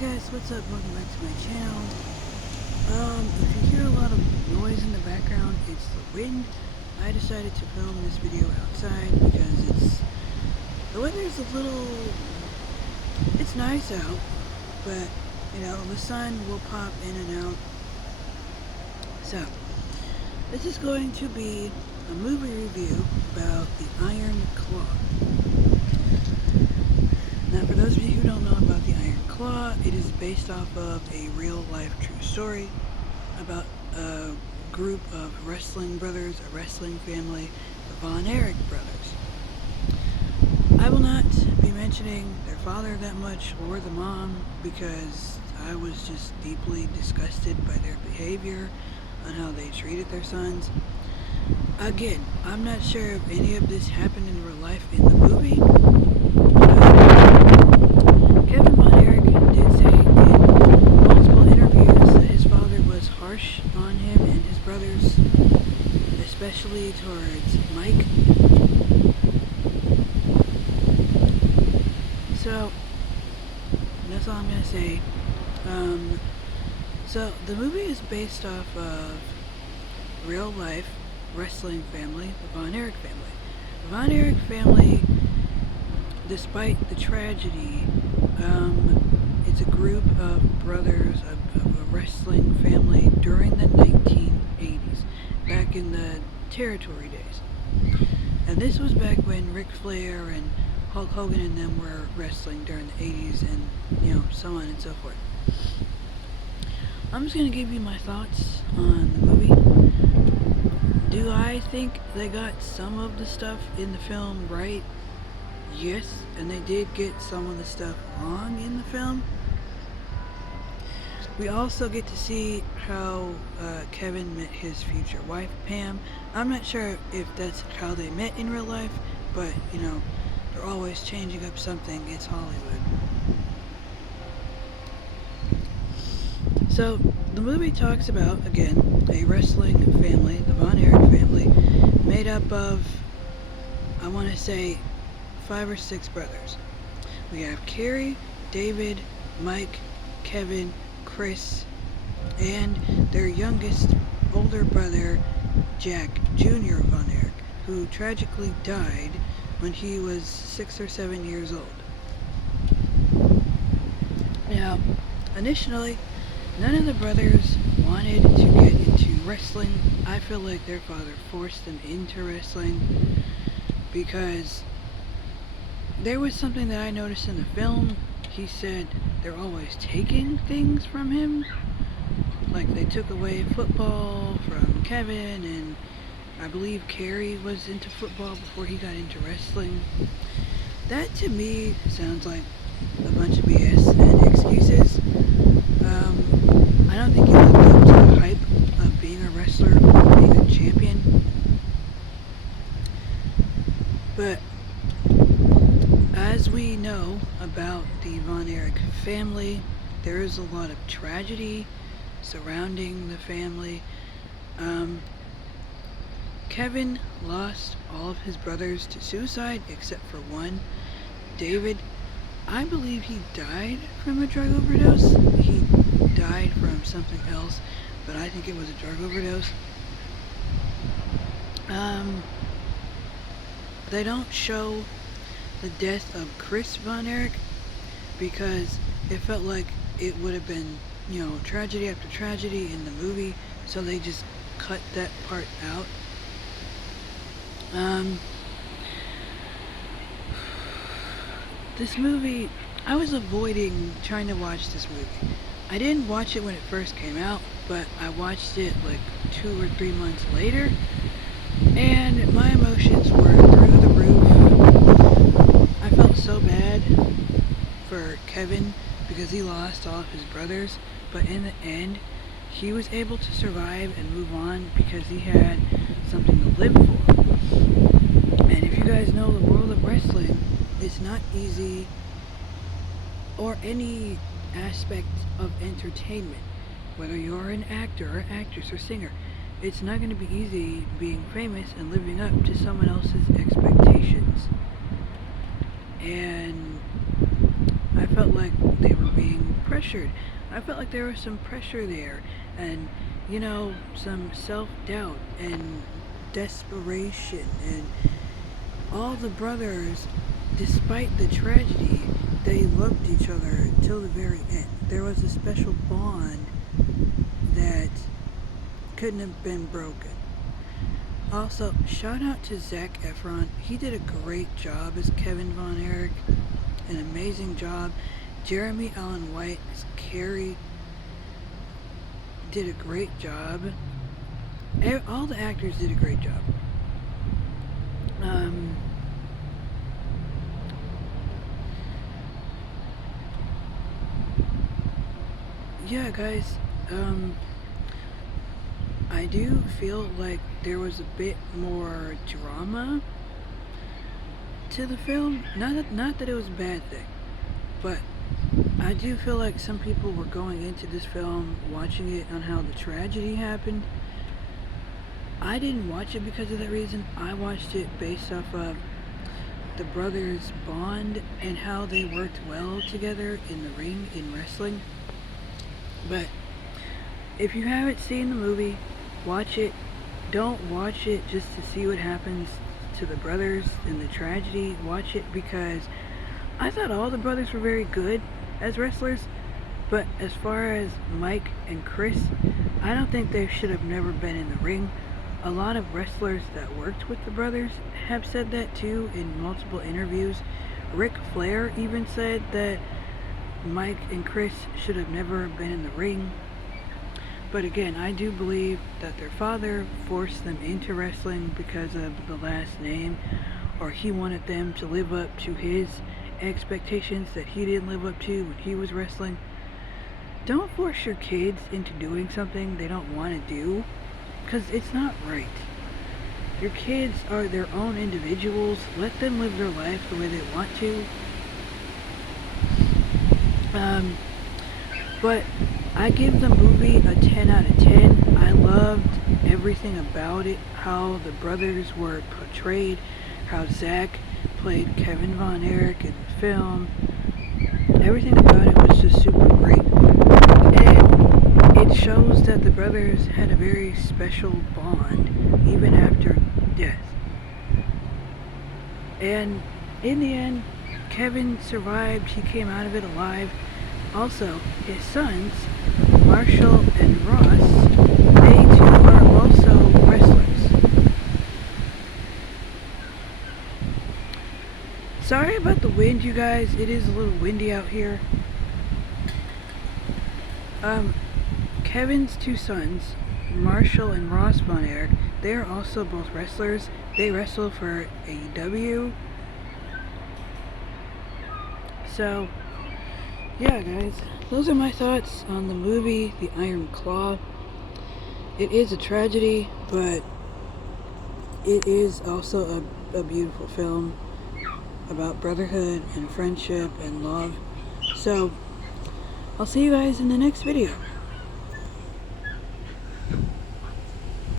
guys, what's up? Welcome back to my channel. If you hear a lot of noise in the background, it's the wind. I decided to film this video outside because the weather's it's nice out, but you know, the sun will pop in and out. So, this is going to be a movie review about The Iron Claw. Now, for those of you who don't know about The Iron Claw, it is based off of a real-life true story about a group of wrestling brothers, a wrestling family, the Von Erick brothers. I will not be mentioning their father that much, or the mom, because I was just deeply disgusted by their behavior on how they treated their sons. Again, I'm not sure if any of this happened in real life in the movie. Kevin Von Erick did say in multiple interviews that his father was harsh on him and his brothers, especially towards Mike. So, that's all I'm going to say. So, the movie is based off of real life wrestling family, the Von Erick family. The Von Erick family, despite the tragedy, it's a group of brothers, of a wrestling family during the 1980s, back in the territory days. And this was back when Ric Flair and Hulk Hogan and them were wrestling during the 80s, and you know, so on and so forth. I'm just going to give you my thoughts on the movie. Do I think they got some of the stuff in the film right? Yes, and they did get some of the stuff wrong in the film. We also get to see how Kevin met his future wife, Pam. I'm not sure if that's how they met in real life, but you know, they're always changing up something. It's Hollywood. So, the movie talks about, again, a wrestling family, the Von Erick family, made up of, I want to say, 5 or 6 brothers. We have Kerry, David, Mike, Kevin, Chris, and their youngest, older brother, Jack Jr. Von Erick, who tragically died when he was 6 or 7 years old. Now, initially, none of the brothers wanted to get into wrestling. I feel like their father forced them into wrestling because there was something that I noticed in the film. He said they're always taking things from him. Like they took away football from Kevin, and I believe Kerry was into football before he got into wrestling. That to me sounds like a bunch of BS and excuses. I don't think he lived up to the hype of being a wrestler or being a champion. But as we know about the Von Erick family, there is a lot of tragedy surrounding the family. Kevin lost all of his brothers to suicide except for one, David. I believe he died from a drug overdose. He died from something else, but I think it was a drug overdose. They don't show the death of Chris Von Erick because it felt like it would have been, you know, tragedy after tragedy in the movie, so they just cut that part out. This movie, I was avoiding trying to watch this movie. I didn't watch it when it first came out, but I watched it like 2 or 3 months later, and my emotions were through the roof. I felt so bad for Kevin because he lost all of his brothers, but in the end, he was able to survive and move on because he had something to live for. And if you guys know the world of wrestling, it's not easy, or any aspect of entertainment, whether you're an actor or actress or singer, it's not going to be easy being famous and living up to someone else's expectations. And I felt like they were being pressured pressured. I felt like there was some pressure there, and you know, some self-doubt and desperation, and all the brothers, despite the tragedy, they loved each other till the very end. There was a special bond that couldn't have been broken. Also, shout out to Zac Efron. He did a great job as Kevin Von Erich. An amazing job. Jeremy Allen White as Carrie did a great job. All the actors did a great job. Yeah, guys. I do feel like there was a bit more drama to the film. Not that it was a bad thing, but I do feel like some people were going into this film watching it on how the tragedy happened. I didn't watch it because of that reason. I watched it based off of the brothers' bond and how they worked well together in the ring in wrestling. But if you haven't seen the movie, watch it. Don't watch it just to see what happens to the brothers in the tragedy. Watch it because I thought all the brothers were very good as wrestlers, but as far as Mike and Chris, I don't think they should have never been in the ring. A lot of wrestlers that worked with the brothers have said that too in multiple interviews. Ric Flair even said that Mike and Chris should have never been in the ring. But again, I do believe that their father forced them into wrestling because of the last name, or he wanted them to live up to his expectations that he didn't live up to when he was wrestling. Don't force your kids into doing something they don't want to do, because it's not right. Your kids are their own individuals. Let them live their life the way they want to. But I give the movie a 10 out of 10. I loved everything about it, how the brothers were portrayed, how Zac played Kevin Von Erich in the film. Everything about it was just super great. And it shows that the brothers had a very special bond, even after death. And in the end, Kevin survived. He came out of it alive. Also, his sons, Marshall and Ross, they too are also wrestlers. Sorry about the wind, you guys. It is a little windy out here. Kevin's two sons, Marshall and Ross Von Erich, they are also both wrestlers. They wrestle for AEW. So, yeah, guys, those are my thoughts on the movie The Iron Claw. It is a tragedy, but it is also a beautiful film about brotherhood and friendship and love. So, I'll see you guys in the next video.